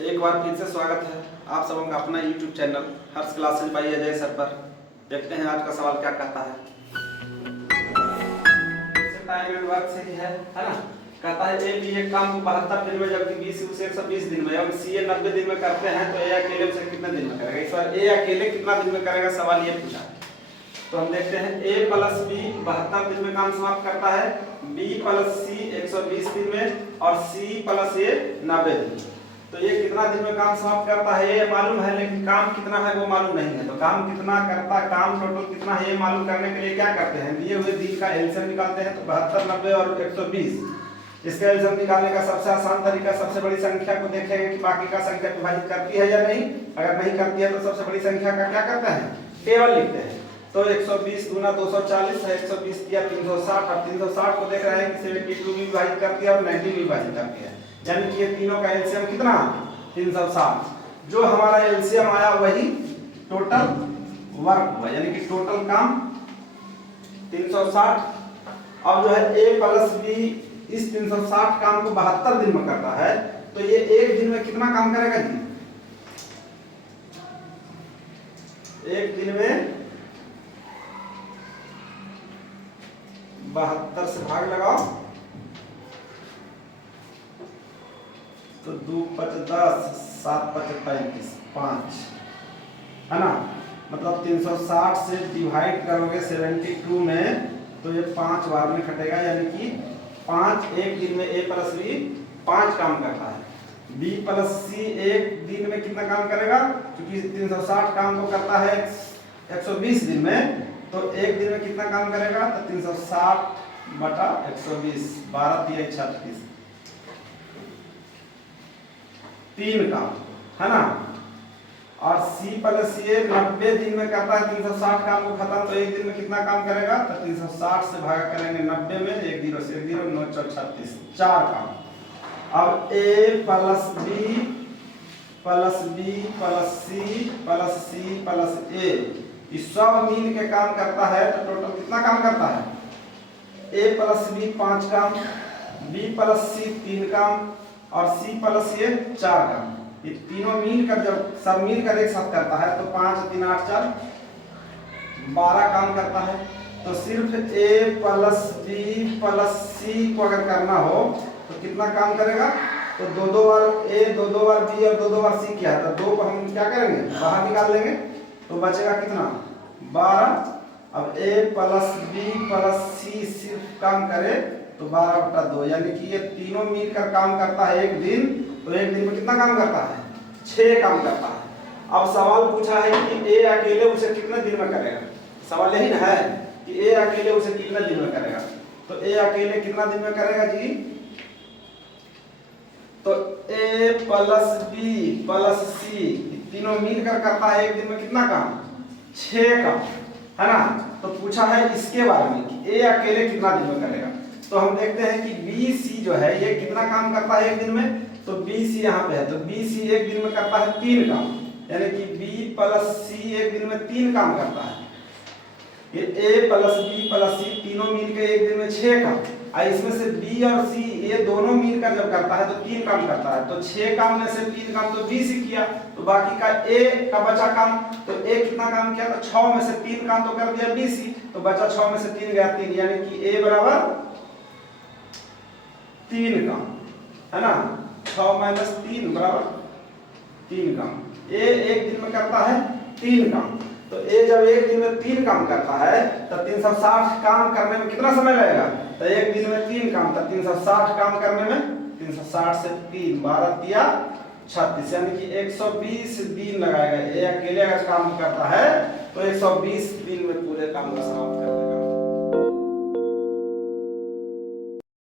एक बार फिर से स्वागत है आप सबों का अपना YouTube चैनल हर्ष क्लासेज बाय अजय सर पर। देखते हैं आज का सवाल क्या कहता है। टाइम एंड वर्क से ही है ना। कहता है ए बी एक काम को 72 दिन में जबकि बी सी उसे 120 दिन में और सी ए 90 दिन में करते हैं तो ए अकेले उसे कितने दिन में करेगा। इस बार ए अकेले कितना दिन में करेगा सवाल ये पूछा है। तो हम देखते हैं ए प्लस बी 72 दिन में काम समाप्त करता है, बी प्लस सी 120 दिन में और सी प्लस ए 90 दिन में। तो ये कितना दिन में काम समाप्त करता है ये मालूम है, लेकिन काम कितना है वो मालूम नहीं है। तो काम कितना करता, काम टोटल कितना है ये मालूम करने के लिए क्या करते हैं, दिए हुए दिन का एलसीएम निकालते हैं। तो 72, 90 और 120 इसका एलसीएम निकालने का सबसे आसान तरीका सबसे बड़ी संख्या को देखेंगे कि बाकी का संख्या विभाजित करती है या नहीं। अगर नहीं करती है तो सबसे बड़ी संख्या का क्या करते हैं, टेबल लिखते हैं। तो 120 गुना 240 है, 120 किया 360 और 360 को देख रहे हैं कि 72 भी विभाजित करती है और 90 भी विभाजित करती है, यानी कि ये तीनों का एलसीएम कितना 360। जो हमारा एलसीएम आया वही टोटल वर्क हुआ, यानी कि टोटल काम 360। अब जो है ए प्लस बी इस 360 काम को 72 दिन में करता है तो ये एक दिन में कितना काम करेगा जी, एक दिन में 72 से भाग लगाओ तो 2 5 10 7 5 35 5 है ना। मतलब 360 से डिवाइड करोगे 72 में तो ये 5 बार में कटेगा, यानी कि 5 एक दिन में ए प्लस बी 5 काम करता है। बी प्लस सी एक दिन में कितना काम करेगा, क्योंकि 360 काम को करता है 120 दिन में, तो एक दिन में कितना काम करेगा तो 360 बटा 120 12 3 36 3 काम है ना। और C प्लस ये 90 दिन में करता है 360 काम को खत्म, तो एक दिन में कितना काम करेगा तो 360 से भागा करेंगे 90 में, 1 0 से 1 0 9 4 36 4 काम। अब A plus B plus B plus C plus C plus A ये सब मिल के काम करता है, तो टोटल कितना काम करता है, ए प्लस बी 5 काम, बी प्लस सी 3 काम और सी प्लस ये 4 काम। ये तीनों मिलकर जब सब मिलकर एक साथ करता है तो 5 3 8 4 12 काम करता है। तो सिर्फ ए प्लस बी प्लस सी को अगर करना हो तो कितना काम करेगा, तो 2 बार ए 2 बार बी और 2 बार सी किया तो 2 को हम क्या करेंगे बाहर निकाल लेंगे तो बचेगा कितना 12। अब ए प्लस बी प्लस सी सिर्फ काम करे तो 12 बटा 2, यानी कि ये तीनों मिलकर काम करता है एक दिन, तो एक दिन में कितना काम करता है 6 काम करता है। अब सवाल पूछा है कि ए अकेले उसे कितने दिन में करेगा, सवाल यही ना है कि ए अकेले उसे कितने दिन में करेगा। तो ए अकेले कितना दिन में करेगा जी, तो ए प्लस बी प्लस सी तीनों मिलकर करता है एक दिन में कितना काम 6 काम है ना। तो पूछा है इसके बारे में कि ए अकेले कितना दिन में करेगा। तो हम देखते हैं कि बी सी जो है ये कितना काम करता है एक दिन में, तो बी सी यहाँ पे है तो बी सी एक दिन में करता है 3 काम, यानी कि बी प्लस सी एक दिन में 3 काम करता है। ये ए प्लस बी प्लस सी तीनों मिलकर एक दिन में 6 काम, और इसमें से बी और सी ये दोनों मिलकर जब करता है तो 3 काम करता है। तो 6 काम में से 3 काम तो बी सी किया, तो बाकी का ए का बचा काम, तो ए कितना काम किया तो 6 में से 3 काम तो कर दिया बी सी, तो बचा 6 में से 3 गया 3, यानी कि ए बराबर 3 काम है ना। 6 माइनस 3 बराबर 3 काम। ए एक दिन में करता है 3 काम, तो ए जब एक दिन में 3 काम करता है तो 360 काम करने में कितना समय लगेगा, तो एक दिन में 3 काम, तो 360 काम करने में 360 से 3 12 3 36, यानी कि 120 दिन लगाएगा। ए अकेले अगर काम करता है तो 120 दिन में पूरे काम को समाप्त कर